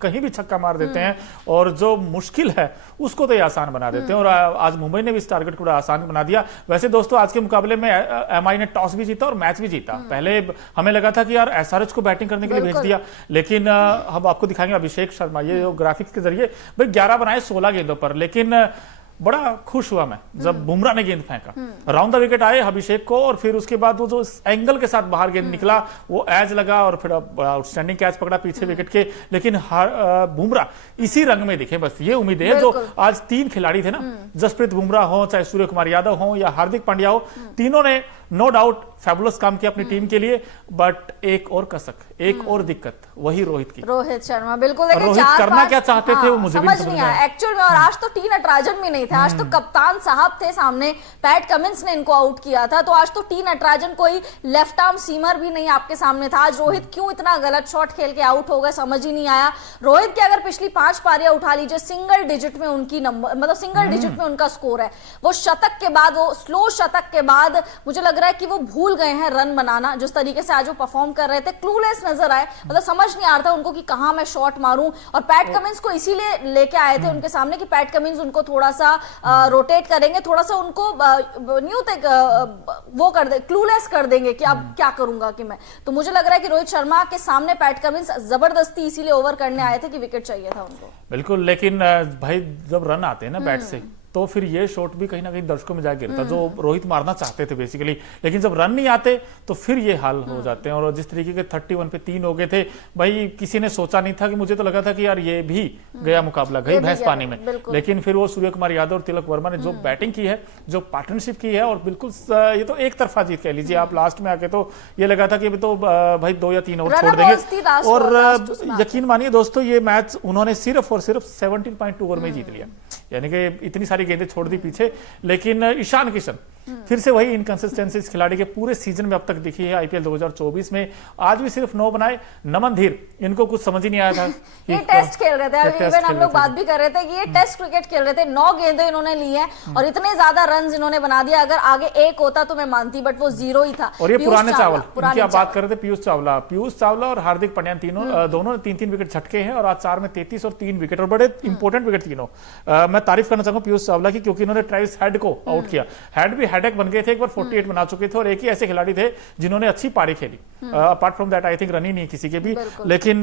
कहीं भी छक्का मार देते हैं और जो मुश्किल है उसको तो ये आसान बना देते हैं। और आज मुंबई ने भी इस टारगेट को बड़ा आसान बना दिया। वैसे दोस्तों आज के मुकाबले में एमआई ने टॉस भी जीता और मैच भी जीता। पहले हमें लगा था कि यार एसआरएच को बैटिंग करने के लिए भेज दिया, लेकिन हम आपको दिखाएंगे अभिषेक शर्मा ये जो ग्राफिक्स के जरिए भाई 11 बनाए 16 गेंदों पर, लेकिन बड़ा खुश हुआ मैं जब बुमराह ने गेंद फेंका, राउंड द विकेट आए अभिषेक को, और फिर उसके बाद वो जो एंगल के साथ बाहर गेंद निकला वो एज लगा और फिर आउटस्टैंडिंग कैच पकड़ा पीछे विकेट के। लेकिन बुमराह इसी रंग में दिखे, बस ये उम्मीद है। जो आज 3 खिलाड़ी थे ना, जसप्रीत बुमराह हो, चाहे सूर्य कुमार यादव हो या हार्दिक पांड्या हो, तीनों ने नो डाउट फैबुलस काम किया अपनी टीम के लिए। बट एक और कसक, एक और दिक्कत वही रोहित की, रोहित शर्मा। बिल्कुल रोहित करना क्या चाहते थे वो मुझे समझ नहीं आया एक्चुअल में। और आज तो टी नटराजन भी नहीं थे, आज तो कप्तान साहब थे सामने, पैट कमिंस ने इनको आउट किया था। तो आज तो टी नटराजन कोई लेफ्ट आर्म सीमर भी नहीं आपके सामने था। आज रोहित क्यों इतना गलत शॉट खेल के आउट हो गए समझ ही नहीं आया। रोहित की अगर पिछली 5 पारियां उठा लीजिए, सिंगल डिजिट में उनकी नंबर, मतलब सिंगल डिजिट में उनका स्कोर है। वो शतक के बाद, वो स्लो शतक के बाद मुझे लग रहा है कि वो भूल गए हैं रन बनाना। जिस तरीके से आज वो परफॉर्म कर रहे थे, क्लूलेस नजर आए, मतलब समझ नहीं आ रहा था उनको कि कहां मैं शॉट मारूं। और पैट कमिंस को इसीलिए लेके आए थे उनके सामने कि पैट कमिंस उनको थोड़ा सा रोटेट करेंगे, थोड़ा सा उनको न्यू तक वो कर दे, क्लूलेस कर देंगे कि अब क्या करूंगा कि मैं। तो मुझे लग रहा है कि रोहित शर्मा के सामने पैट कमिंस जबरदस्ती इसीलिए ओवर करने आए थे कि विकेट चाहिए था उनको। बिल्कुल, लेकिन भाई जब रन आते हैं ना बैट से तो फिर ये शॉट भी कहीं ना कहीं दर्शकों में जाके गिरता, जो रोहित मारना चाहते थे बेसिकली। लेकिन जब रन नहीं आते तो फिर ये हाल हो जाते हैं। और जिस तरीके के 31 पे 3 हो गए थे, भाई किसी ने सोचा नहीं था कि, मुझे तो लगा था कि यार ये भी गया मुकाबला, गई भैंस पानी में। लेकिन फिर वो सूर्य कुमार यादव और तिलक वर्मा ने जो बैटिंग की है, जो पार्टनरशिप की है, और बिल्कुल ये तो एक तरफा जीत कह लीजिए आप। लास्ट में आके तो ये लगा था कि अभी तो भाई 2 या 3 ओवर छोड़ देंगे। और यकीन मानिए दोस्तों, ये मैच उन्होंने सिर्फ और सिर्फ 17.2 ओवर में जीत लिया। यानी कि इतनी सारी गेंदें छोड़ दी पीछे। लेकिन ईशान किशन फिर से वही इनकंसिस्टेंसी इस खिलाड़ी के पूरे सीजन में अब तक दिखी है। आईपीएल 2024 में आज भी सिर्फ 9 बनाए। नमन धीर, इनको कुछ समझ ही नहीं आया था। ये टेस्ट खेल रहे थे, इवन हम लोग बात भी कर रहे थे कि ये टेस्ट क्रिकेट खेल रहे थे। 9 गेंदें इन्होंने ली हैं और इतने ज्यादा रन इन्होंने बना दिया। अगर आगे 1 होता तो मैं मानती, बट वो 0 ही था। और ये पुराने चावल, इनकी आप बात कर रहे थे, पीयूष चावला और हार्दिक पांड्या, दोनों ने 3-3 विकेट झटके हैं। और आज 4 में 33 और 3 विकेट, और बड़े इंपॉर्टेंट विकेट तीनों। मैं तारीफ करना चाहूंगा पीयूष चावला की, क्योंकि इन्होंने ट्रेविस हेड को आउट किया। हेड भी हेडेक बन गए थे, एक बार 48 बना चुके थे। और एक ही ऐसे खिलाड़ी थे जिन्होंने अच्छी पारी खेली। Apart from that I think run ही नहीं किसी के भी। लेकिन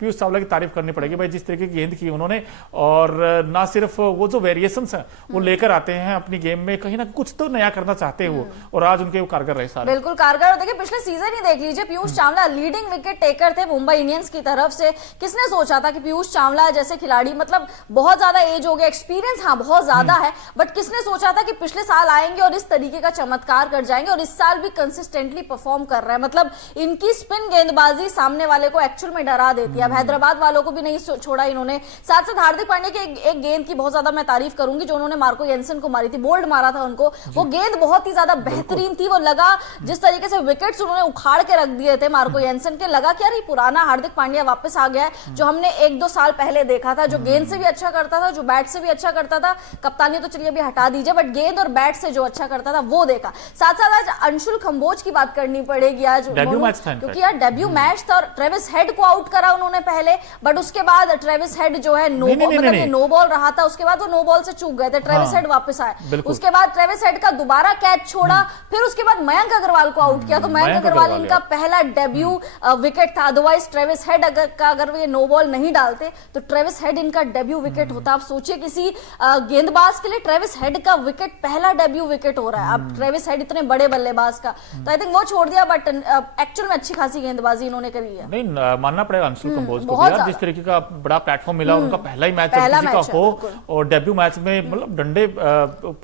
पीयूष चावला की तारीफ करनी पड़ेगी भाई, जिस तरीके की गेंद की उन्होंने। और ना सिर्फ वो जो वेरिएशंस हैं वो लेकर आते हैं अपनी गेम में, कहीं ना कुछ तो नया करना चाहते हैं वो, और आज उनके वो कारगर रहे सारे। बिल्कुल कारगर। और देखिए पिछले सीजन ही देख लीजिए, Piyush Chawla leading wicket taker थे मुंबई इंडियंस की तरफ से। किसने सोचा था कि पीयूष चावला जैसे खिलाड़ी, मतलब बहुत ज्यादा एज हो गया, एक्सपीरियंस हाँ बहुत ज्यादा है, बट किसने सोचा था कि पिछले साल आएंगे और इस तरीके का चमत्कार कर जाएंगे। और इस साल भी कंसिस्टेंटली परफॉर्म कर रहे हैं। मतलब इनकी स्पिन गेंदबाजी सामने वाले को एक्चुअल में डरा देती है। अब हैदराबाद वालों को भी नहीं छोड़ा इन्होंने। साथ साथ हार्दिक पांड्या की एक गेंद की बहुत ज्यादा मैं तारीफ करूंगी, जो उन्होंने मार्को येंसन को मारी थी, बोल्ड मारा था उनको। वो गेंद बहुत ही ज्यादा बेहतरीन थी। वो लगा जिस तरीके से विकेट्स उन्होंने उखाड़ के रख दिए थे मार्को येंसन के, लगा कि यार ये पुराना हार्दिक पांड्या वापस आ गया है, जो हमने 1-2 साल पहले देखा था, जो गेंद से भी अच्छा करता था, जो बैट से भी अच्छा करता था। कप्तानी तो चलिए अभी हटा दीजिए, बट गेंद और बैट से जो अच्छा करता था वो देखा। साथ साथ आज अंशुल कंबोज की बात करनी पड़ेगी आज, क्योंकि यार डेब्यू मैच था। और ट्रेविस हेड को आउट करा उन्होंने पहले, बट उसके बाद ट्रेविस हेड जो है नो बॉल रहा था, उसके बाद वो नो बॉल से चूक गए थे। ट्रेविस हेड वापस आए, उसके बाद ट्रेविस हेड का दोबारा कैच छोड़ा, फिर उसके बाद मयंक अग्रवाल को आउट किया। तो मयंक अग्रवाल इनका पहला डेब्यू विकेट था। अदरवाइज ट्रेविस हेड अगर ये नो बॉल नहीं डालते तो ट्रेविस हेड इनका डेब्यू विकेट होता। आप सोचिए किसी गेंदबाज के लिए ट्रेविस हेड का विकेट पहला डेब्यू विकेट हो रहा है। अब ट्रेविस हेड इतने बड़े बल्लेबाज का, तो आई थिंक वो छोड़ दिया, बट एक्चुअल में अच्छी खासी गेंदबाजी इन्होंने करी है। नहीं मानना पड़ेगा अंशुल कंबोज को यार, जिस तरीके का बड़ा प्लेटफॉर्म मिला, उनका पहला ही मैच का हो और डेब्यू मैच में मतलब डंडे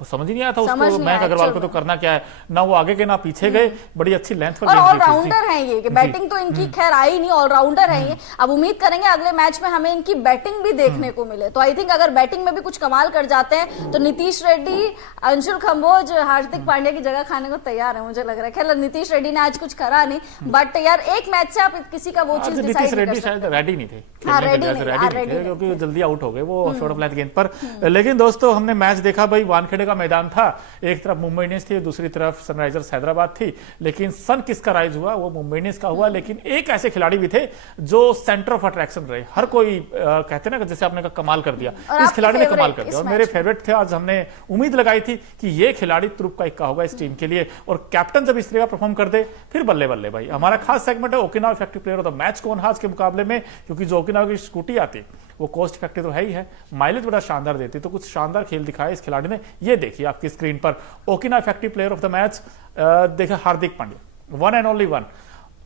समझ ही नहीं आया था उसको, मयंक अग्रवाल को तो करना क्या है, ना वो आगे के ना पीछे गए, बड़ी अच्छी लेंथ पर। ऑलराउंडर है ये, बैटिंग तो इनकी खैर आई नहीं, ऑलराउंडर है ये। अब उम्मीद करेंगे अगले मैच में हमें इनकी बैटिंग भी देखने को मिले। तो आई थिंक अगर बैटिंग में भी कुछ कमाल कर जाते हैं तो नीतीश रेड्डी, अंशुल कंबोज, हार्दिक पांड्या की जगह खाने को तैयार है, मुझे लग रहा है। खैर नीतीश रेड्डी ने आज कुछ करा नहीं, बट यार एक मैच से आप किसी का वो चीज नीतीश डिसाइड रेड्डी शायद रेडी नहीं थे, हाँ, खेलने के रेडी लिए नहीं, रेडी नहीं थे, क्योंकि वो जल्दी आउट हो गए वो शॉर्ट ऑफ लेंथ गेंद पर। लेकिन दोस्तों हमने मैच देखा भाई, वानखेड़े का मैदान था, एक तरफ मुंबई इंडियंस थी, दूसरी तरफ सनराइजर्स हैदराबाद थी, लेकिन सन किसका राइज हुआ, वो मुंबई इंडियंस का हुआ। लेकिन एक ऐसे खिलाड़ी भी थे जो सेंटर ऑफ अट्रैक्शन रहे, हर कोई कहते हैं ना, जैसे आपने कहा कमाल कर दिया, इस खिलाड़ी ने कमाल कर दिया, और मेरे फेवरेट थे। आज हमने उम्मीद लगाई थी कि ये खिलाड़ी तुरुप का इक्का होगा इस टीम के लिए, और कैप्टन जब इस तरह का परफॉर्म कर दे फिर बल्ले बल्ले भाई। हमारा खास सेगमेंट है Okinawa effective player of the match कौन है आज के मुकाबले में, क्योंकि जो ओकिनावा की स्कूटी आती वो कॉस्ट इफेक्टिव तो है ही है, माइलेज बड़ा शानदार देती, तो कुछ शानदार खेल दिखाया इस खिलाड़ी ने। ये देखिए आपकी स्क्रीन पर ओकिनावा effective player of the match, देखिए Hardik Pandya, one and only one,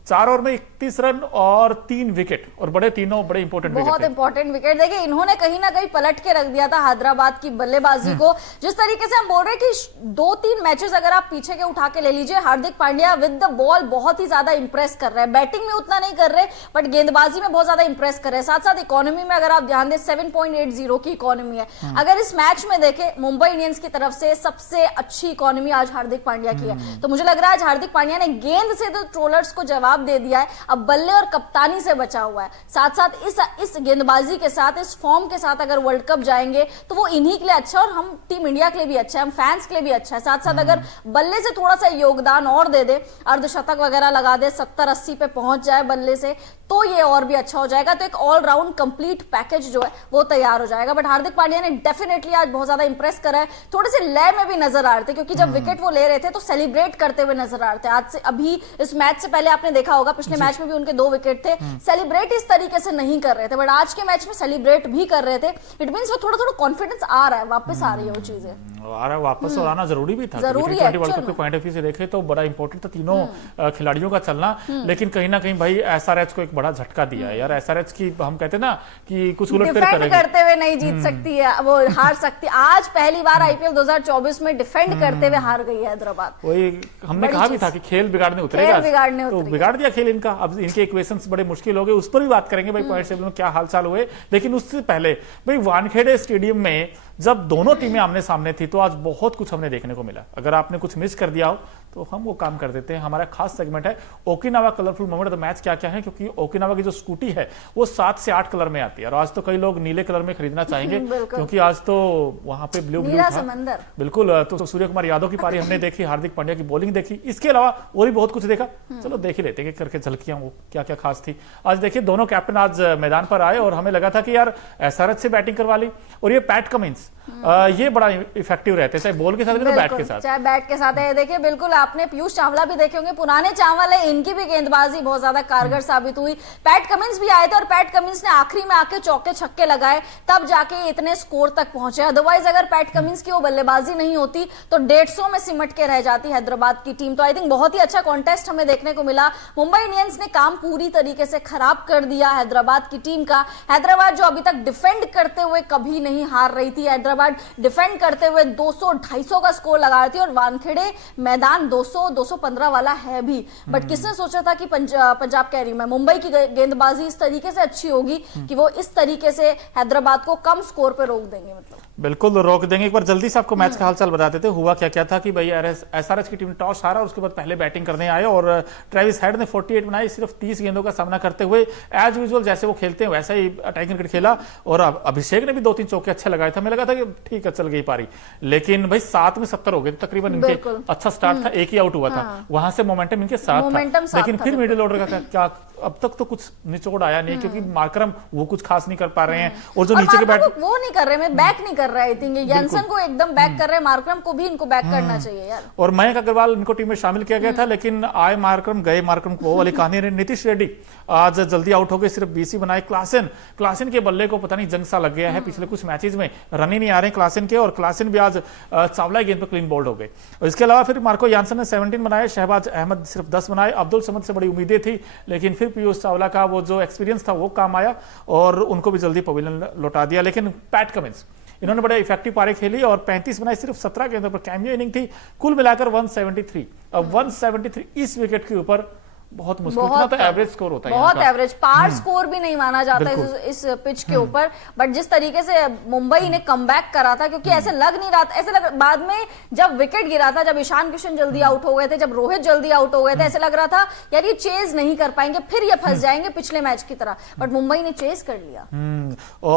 4 over में 31 रन और 3 विकेट, और तीनों बड़े इंपॉर्टेंट विकेट, बहुत इंपॉर्टेंट विकेट। देखिए इन्होंने कहीं ना कहीं पलट के रख दिया था हैदराबाद की बल्लेबाजी को। जिस तरीके से हम बोल रहे हैं कि 2-3 मैचेस अगर आप पीछे के उठा के ले लीजिए, Hardik Pandya with the ball बहुत ही ज्यादा इंप्रेस कर रहे हैं। बैटिंग में उतना नहीं कर रहे, बट गेंदबाजी में बहुत ज्यादा इंप्रेस कर रहे हैं। साथ साथ इकोनॉमी में अगर आप ध्यान दें 7.80 की इकोनॉमी है। अगर इस मैच में देखें मुंबई इंडियंस की तरफ से सबसे अच्छी इकोनॉमी आज हार्दिक पांड्या की है। तो मुझे लग रहा है आज हार्दिक पांड्या ने गेंद से तो ट्रोलर्स को जवाब दे दिया है, बल्ले और कप्तानी से बचा हुआ है। साथ साथ इस गेंदबाजी के साथ, इस फॉर्म के साथ अगर वर्ल्ड कप जाएंगे तो वो इन्हीं के लिए अच्छा है, और हम टीम इंडिया के लिए भी अच्छा है, हम फैंस के लिए भी अच्छा है। साथ साथ अगर बल्ले से थोड़ा सा योगदान और दे दे, अर्धशतक वगैरह लगा दे, 70-80 पे पहुंच जाए बल्ले से, तो ये और भी अच्छा हो जाएगा। तो एक ऑलराउंड कंप्लीट पैकेज जो है वो तैयार हो जाएगा। बट हार्दिक पांड्या ने डेफिनेटली आज बहुत ज्यादा इंप्रेस करा है। थोड़े से लय में भी नजर आ रहे थे, क्योंकि जब विकेट वो ले रहे थे तो सेलिब्रेट करते हुए नजर आ रहे थे। आज से अभी इस मैच से पहले आपने देखा होगा, पिछले मैच में भी उनके 2 विकेट थे, सेलिब्रेट इस तरीके से नहीं कर रहे थे, बट आज के मैच में सेलिब्रेट भी कर रहे थे। इट मींस वो थोड़ा थोड़ा कॉन्फिडेंस आ रहा है, वापस आ रही है वो चीजें, आ रहा है वापस, और आना जरूरी भी था। जरूरी है, वर्ल्ड कप के पॉइंट ऑफ व्यू से देखें तो बड़ा इंपॉर्टेंट था तीनों खिलाड़ियों का चलना। लेकिन कहीं ना कहीं भाई एसआरएच को एक बड़ा झटका दिया है यार। एसआरएच की हम कहते हैं ना कि कुछ उलटफेर करेगी, करते हुए नहीं जीत सकती है, वो हार सकती। आज पहली बार आईपीएल 2024 में डिफेंड करते हुए हार गई है हैदराबाद। वही हमने कहा भी था कि खेल बिगाड़ने उतरेगा, तो बिगाड़ दिया खेल इनका। अब इनके इक्वेशंस बड़े मुश्किल हो गए, उस पर भी बात करेंगे भाई, पॉइंट टेबल में क्या हालचाल हुए। लेकिन उससे पहले भाई वानखेड़े स्टेडियम में जब दोनों टीमें आमने सामने थी तो आज बहुत कुछ हमने देखने को मिला। अगर आपने कुछ मिस कर दिया हो तो हम वो काम कर देते हैं। हमारा खास सेगमेंट है Okinawa colourful moment of the match. क्या क्या है, क्योंकि ओकिनावा की जो स्कूटी है वो 7 से 8 कलर में आती है, और आज तो कई लोग नीले कलर में खरीदना चाहेंगे क्योंकि आज तो वहां पे ब्लू था। बिल्कुल, तो सूर्य कुमार यादव की पारी हमने देखी, हार्दिक पांड्या की बॉलिंग देखी, इसके अलावा और भी बहुत कुछ देखा। चलो देख ही लेते हैं करके झलकियां वो क्या क्या खास थी। आज देखिए दोनों कैप्टन आज मैदान पर आए, और हमें लगा था कि यार एसआरएच से बैटिंग करवा ली, और ये पैट कमिंस ये बड़ा इफेक्टिव रहते हैं, चाहे बॉल के साथ या बैट के साथ, चाहे बैट के साथ है। देखिए बिल्कुल, आपने पीयूष चावला भी देखे होंगे, पुराने चावल है, इनकी भी गेंदबाजी बहुत ज्यादा कारगर साबित हुई। पैट कमिंस भी आए थे, और पैट कमिंस ने आखिरी में आके चौके छक्के लगाए, तब जाके इतने स्कोर तक पहुंचे। अदरवाइज अगर पैट कमिंस की वो बल्लेबाजी नहीं होती तो 150 में सिमट के रह जाती हैदराबाद की टीम। तो आई थिंक बहुत ही अच्छा कॉन्टेस्ट हमें देखने को मिला। मुंबई इंडियंस ने काम पूरी तरीके से खराब कर दिया हैदराबाद की टीम का। हैदराबाद जो अभी तक डिफेंड करते हुए कभी नहीं हार रही थी, हैदराबाद डिफेंड करते हुए 200-250 का स्कोर लगा रही थी, और वानखेड़े मैदान 200-215 वाला है भी। बट किसने सोचा था कि पंजाब कह रही हूं मैं, मुंबई की गेंदबाजी इस तरीके से अच्छी होगी कि वो इस तरीके से हैदराबाद को कम स्कोर पे रोक देंगे। मतलब बिल्कुल रोक देंगे। एक बार जल्दी से आपको मैच का हालचाल बता देते। हुआ क्या क्या था कि भाई एसआरएच की टीम टॉस हारा, और उसके बाद पहले बैटिंग करने आए, और ट्रेविस हेड ने 48 बनाई सिर्फ 30 गेंदों का सामना करते हुए। एज यूजुअल जैसे वो खेलते हैं वैसा ही अटैकिंग क्रिकेट खेला, और अभिषेक ने भी 2-3 चौके अच्छे लगाए थे। हमें लगा था कि ठीक है चल गई पारी, लेकिन भाई 7 में 70 हो गए तकरीबन इनके। अच्छा स्टार्ट था, एक ही आउट हुआ था, वहां से मोमेंटम इनके साथ था। लेकिन फिर मिडिल ऑर्डर का क्या अब तक तो कुछ निचोड़ आया नहीं, क्योंकि मार्करम वो कुछ खास नहीं कर पा रहे हैं, और जो नीचे के बैट वो नहीं कर रहे, मैं बैक नहीं कर रहा है। आई थिंक यानसन को एकदम बैक कर रहे हैं, मार्करम को भी इनको बैक करना चाहिए यार। और मयंक अग्रवाल इनको टीम में शामिल किया गया था, लेकिन आए मार्करम गए मार्करम को, वो वाली कहानी है। नीतीश रेड्डी आज जल्दी आउट हो गए, सिर्फ 20 ही बनाए। क्लासन के बल्ले को पता नहीं जंग सा लग गया है, पिछले कुछ मैचेस में रन ही नहीं आ रहे क्लासन के, और क्लासन भी आज चावला गेंद पर क्लीन बोल्ड हो गए। और इसके अलावा फिर मार्को यानसन ने 17 बनाए, शहबाज अहमद सिर्फ 10 बनाए। अब्दुल समद से बड़ी उम्मीदें थी, लेकिन फिर पीयूष चावला का वो जो एक्सपीरियंस था वो काम आया, और उनको भी जल्दी पवेलियन लौटा दिया। लेकिन पैट कमिंस इन्होंने बड़े इफेक्टिव पारी खेली, और 35 बनाए, सिर्फ 17 गेंदों पर कैमियो इनिंग थी। कुल मिलाकर 173। अब 173 इस विकेट के ऊपर बहुत मुश्किल, इतना तो एवरेज स्कोर होता है बहुत यहाँ का। एवरेज, पार स्कोर भी नहीं माना जाता इस पिच के ऊपर। बट जिस तरीके से मुंबई ने कमबैक करा था, क्योंकि ऐसे लग नहीं रहा था, ऐसे लग बाद में जब विकेट गिरा था, जब ईशान किशन जल्दी आउट हो गए थे, जब रोहित जल्दी आउट हो गए थे, ऐसे लग रहा था यार ये चेज नहीं कर पाएंगे, फिर ये फंस जाएंगे पिछले मैच की तरह, बट मुंबई ने चेज कर लिया। और